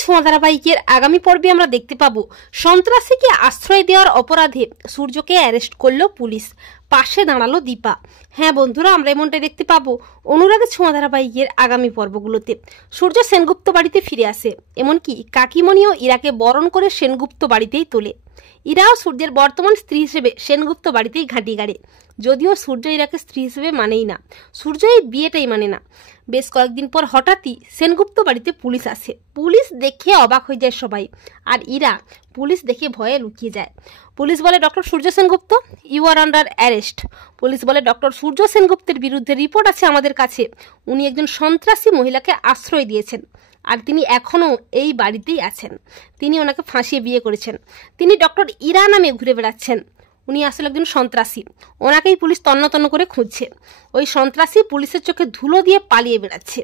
ছোঁয়া ধারাবাহিকের আগামী পর্বে আমরা দেখতে পাবো সন্ত্রাসীকে আশ্রয় দেওয়ার অপরাধে সূর্যকে অ্যারেস্ট করলো পুলিশ, পাশে দাঁড়ালো দীপা। হ্যাঁ বন্ধুরা, আমরা এমনটাই দেখতে পাবো অনুরাগের ছোঁয়া ধারাবাহিকের আগামী পর্বগুলোতে। সূর্য সেনগুপ্ত বাড়িতে ফিরে আসে, এমনকি কাকিমণিও ইরাকে বরণ করে সেনগুপ্ত বাড়িতেই তোলে। ইরাও সূর্যের বর্তমান স্ত্রী হিসেবে সেনগুপ্ত বাড়িতেই ঘাঁটি গাড়ে, যদিও সূর্য ইরাকে স্ত্রী হিসেবে মানেই না, সূর্য এই বিয়েটাই মানে না। বেশ কয়েকদিন পর হঠাৎই সেনগুপ্ত বাড়িতে পুলিশ আসে। পুলিশ দেখে অবাক হয়ে যায় সবাই, আর ইরা পুলিশ দেখে ভয়ে লুকিয়ে যায়। পুলিশ বলে, doctor Surya Sengupta, you are under arrest. Police বলে, ডক্টর সূর্য সেনগুপ্তের বিরুদ্ধে রিপোর্ট আছে আমাদের কাছে, উনি একজন সন্ত্রাসী মহিলাকে আশ্রয় দিয়েছেন, আর তিনি এখনও এই বাড়িতেই আছেন। তিনি ওনাকে ফাঁসিয়ে বিয়ে করেছেন। তিনি ডক্টর ইরা নামে ঘুরে বেড়াচ্ছেন। উনি আসলে একজন সন্ত্রাসী, ওনাকেই পুলিশ তন্ন তন্ন করে খুঁজছে। ওই সন্ত্রাসী পুলিশের চোখে ধুলো দিয়ে পালিয়ে বেড়াচ্ছে।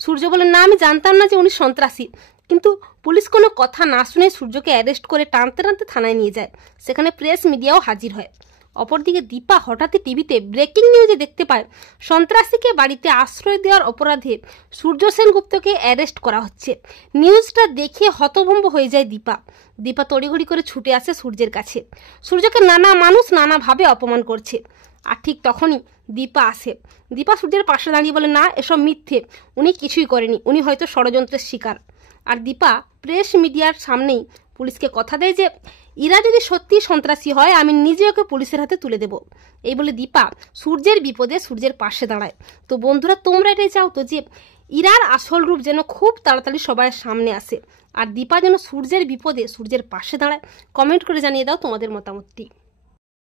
সূর্য বলে, না আমি জানতাম না যে উনি সন্ত্রাসী। কিন্তু পুলিশ কোনো কথা না শুনে সূর্যকে অ্যারেস্ট করে টানতে টানতে থানায় নিয়ে যায়। সেখানে প্রেস মিডিয়াও হাজির হয়। অপরদিকে দীপা হঠাৎই টিভিতে ব্রেকিং নিউজে দেখতে পায় সন্ত্রাসীকে বাড়িতে আশ্রয় দেওয়ার অপরাধে সূর্য সেনগুপ্তকে অ্যারেস্ট করা হচ্ছে। নিউজটা দেখে হতভম্ব হয়ে যায় দীপা। দীপা তড়িঘড়ি করে ছুটে আসে সূর্যের কাছে। সূর্যকে নানা মানুষ নানাভাবে অপমান করছে, আর ঠিক তখনই দীপা আসে। দীপা সূর্যের পাশে দাঁড়িয়ে বলে, না এসব মিথ্যে, উনি কিছুই করেনি, উনি হয়তো ষড়যন্ত্রের শিকার। আর দীপা প্রেস মিডিয়ার সামনেই পুলিশকে কথা দেয় যে ইরা যদি সত্যি সন্ত্রাসী হয় আমি নিজে ওকে পুলিশের হাতে তুলে দেব। এই বলে দীপা সূর্যের বিপদে সূর্যের পাশে দাঁড়ায়। তো বন্ধুরা, তোমরা এটাই চাও তো যে ইরার আসল রূপ যেন খুব তাড়াতাড়ি সবার সামনে আসে, আর দীপা যেন সূর্যের বিপদে সূর্যের পাশে দাঁড়ায়? কমেন্ট করে জানিয়ে দাও তোমাদের মতামতটি।